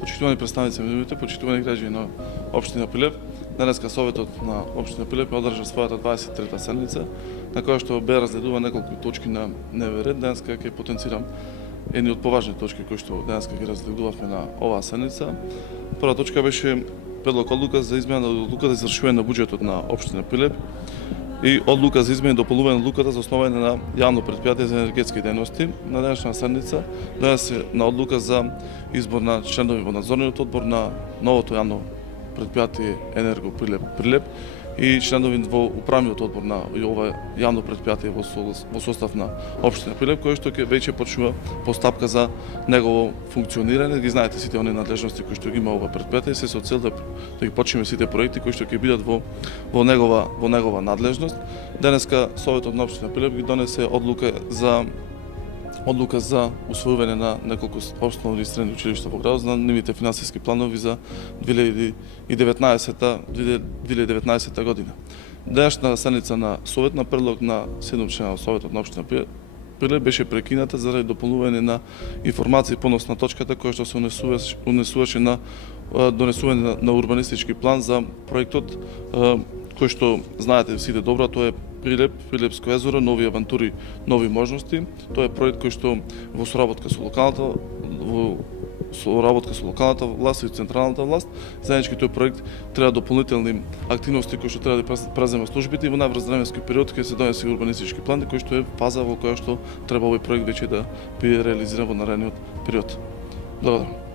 Почитувани представници на медиумите, почитувани граѓани на општина Прилеп, денеска Советот на општина Прилеп одржа својата 23-та седница, на која што бе разгледува неколку точки на дневен ред. Денеска ќе потенцирам едни од поважни точки кои што денеска ги разгледувавме на оваа седница. Прва точка беше предлог одлука за измена на одлука за извршување на буџетот на општина Прилеп и одлука за измена и дополнување на одлуката за основање на јавно предпријатие за енергетски дејности. На денешна седница донесе на одлука за избор на членови во надзорниот одбор на новото јавно предпријатие Енерго Прилеп и членови во управниот одбор на ова јавно предпријатие во состав на општина Прилеп, кој што ќе веќе почнува постапка за негово функционирање. Ги знаете сите оние надлежности кои што ги има ова предпријатие, се со цел да ги почнеме сите проекти кои што ќе бидат во негова надлежност. Денеска Советот на општина Прилеп ги донесе одлука за усвојување на неколку основни и средни училишта во градот на нивните финансиски планови за 2019 година. Денешна седница на Совет на предлог на 7 членови Советот на општина Прилеп беше прекината заради дополнување на информации понос на точката која што се унесуваше на донесување на урбанистички план за проектот кој што знаете сите добро, тоа е Прилеп, Прилепско езеро, нови авантури, нови можности. Тоа е проект кој што во соработка со локалната власт и централната власт, заеднички тој проект треба дополнителни активности кои што треба да презема службите и во најбрз временски период ќе се донесе урбанистички план кој што е фаза во која што треба овој проект веќе да биде реализиран во наредниот период. Благодарам.